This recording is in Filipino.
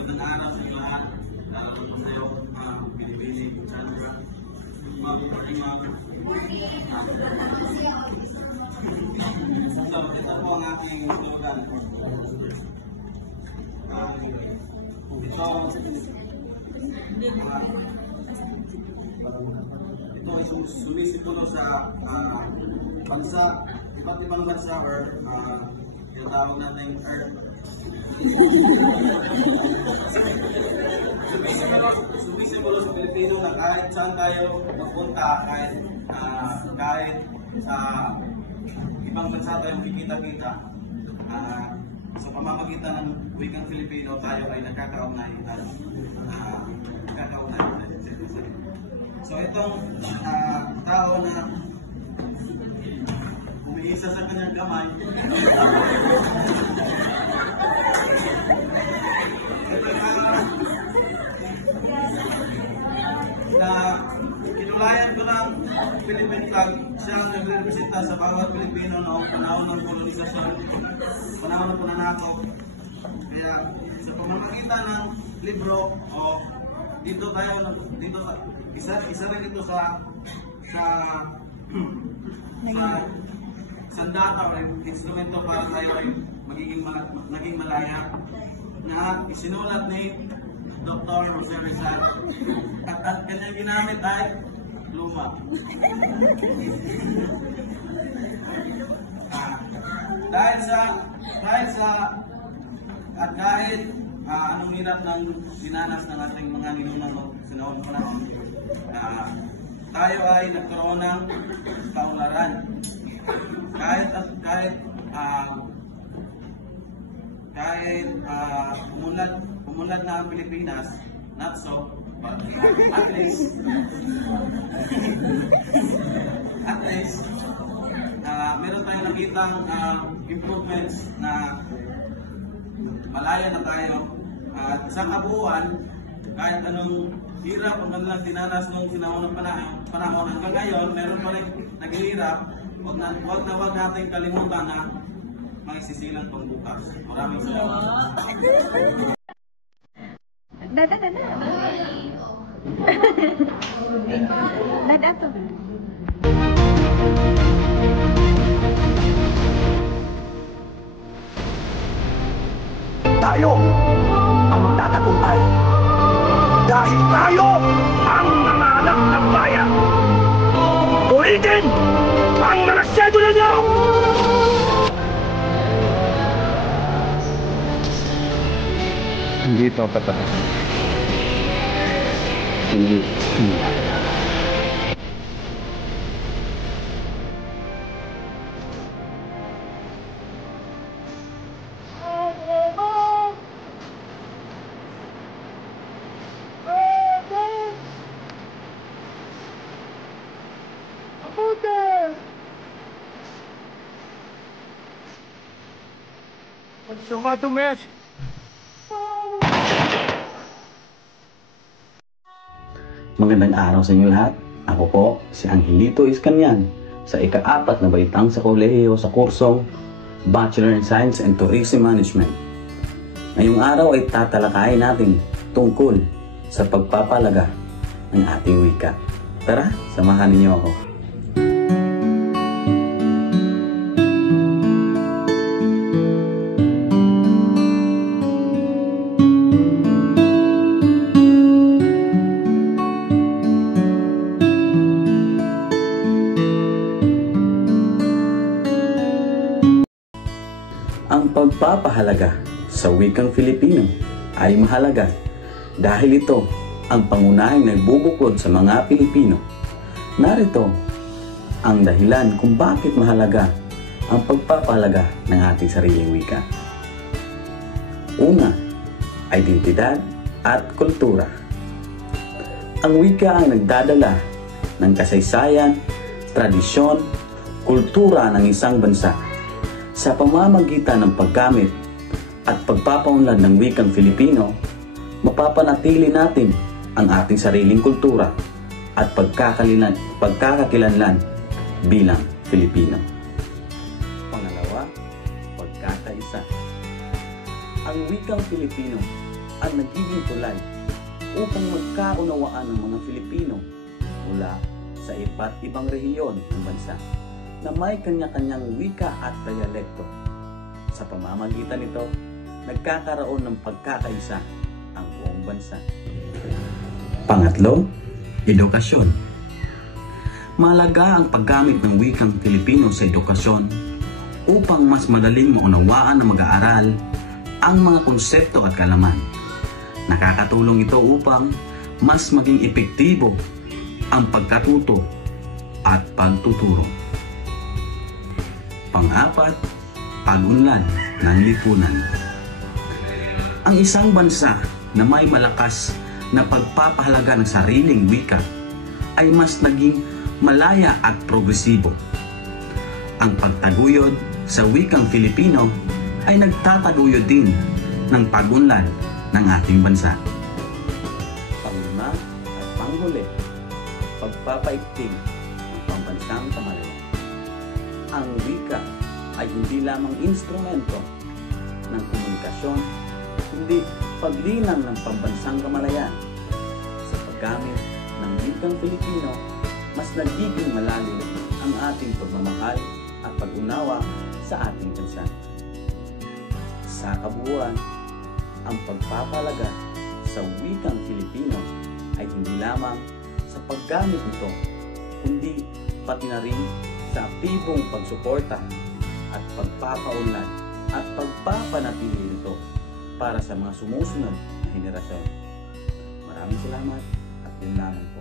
Magandang araw sa inyo lahat. Lalo naman sa'yo, Pilipini, Sandra. Good morning, ma'am. So, ito po ang aking slogan. Ito ay sumisipulo sa bansa, iba't ibang bansa or tinatawag natin Earth. Sumisipulo sa Pilipino na kahit saan tayo magpunta, kahit sa ibang bansa tayo makikita-kita, sa pamamagitan ng wikang Filipino tayo ay nagkakaunay at So itong tao na umiisa sa kanyang kamay na kinulayan ko ng Philippine flag, siya ang nagre-representa sa bawat Pilipino noong panahon ng kolonisasyon, panahon ng pananakop. Kaya sa pamamagitan ng libro o dito tayo, isa rin ito sa sandata o instrumento para tayo ay naging malaya na isinulat ni Dr. Jose Rizal at kanyang ginamit ay luma. Kahit anong hirap ng dinanas ng ating mga ninunong sa noong panahon, tayo ay nagkaroon ng kaunlaran. Kahit umunlad na ang Pilipinas, not so, but at least, meron tayong nakitang improvements na malaya na tayo. At sa kabuuan, kahit anong hirap ang kanilang dinanas nung sinaunang panahon hanggang ngayon, meron pa rin naghihirap. Huwag natin kalimutan na may sisilang pangbukas. Maraming salamat. Dada. Dada to. Tayo ang magtatagumpay dahil tayo ang mga anak ng bayan. Ulitin ang mga sedula niyo! Dito pataas. Magandang araw sa inyo lahat. Ako po si Angelito Iskanyan sa ika-4 na baitang sa kolehiyo sa kursong Bachelor in Science and Tourism Management. Ngayong araw ay tatalakayin natin tungkol sa pagpapalaga ng ating wika. Tara, samahan niyo ako. Ang pagpapahalaga sa wikang Filipino ay mahalaga dahil ito ang pangunahing nagbubuklod sa mga Pilipino. Narito ang dahilan kung bakit mahalaga ang pagpapahalaga ng ating sariling wika. Una, identidad at kultura. Ang wika ang nagdadala ng kasaysayan, tradisyon, kultura ng isang bansa. Sa pamamagitan ng paggamit at pagpapaunlad ng wikang Filipino, mapapanatili natin ang ating sariling kultura at pagkakakilanlan bilang Filipino. Pangalawa, pagkakaisa. Ang wikang Filipino ang nagiging tulay upang magkaunawaan ng mga Filipino mula sa iba't ibang rehiyon ng bansa na may kanya-kanyang wika at dialekto. Sa pamamagitan nito, nagkakaroon ng pagkakaisa ang buong bansa. Pangatlo, edukasyon. Mahalaga ang paggamit ng wikang Filipino sa edukasyon upang mas madaling maunawaan ng mag-aaral ang mga konsepto at kalaman. Nakakatulong ito upang mas maging epektibo ang pagkatuto at pagtuturo. Pang-apat, pag-unlad ng lipunan. Ang isang bansa na may malakas na pagpapahalaga ng sariling wika ay mas naging malaya at progresibo. Ang pagtaguyod sa wikang Filipino ay nagtataguyod din ng pag-unlad ng ating bansa. Panglima at panghuli, pagpapaigting ng pambansang kamalayan. Ang wika ay hindi lamang instrumento ng komunikasyon, hindi paglinang ng pambansang kamalayan. Sa paggamit ng wikang Filipino, mas nagiging malalim ang ating pagmamahal at pag-unawa sa ating bansa. Sa kabuuan, ang pagpapalaga sa wikang Filipino ay hindi lamang sa paggamit nito, kundi pati na rin sa aktibong pagsuporta at pagpapaunlad at pagpapanatili nito para sa mga sumusunod na henerasyon. Maraming salamat at yun lamang po.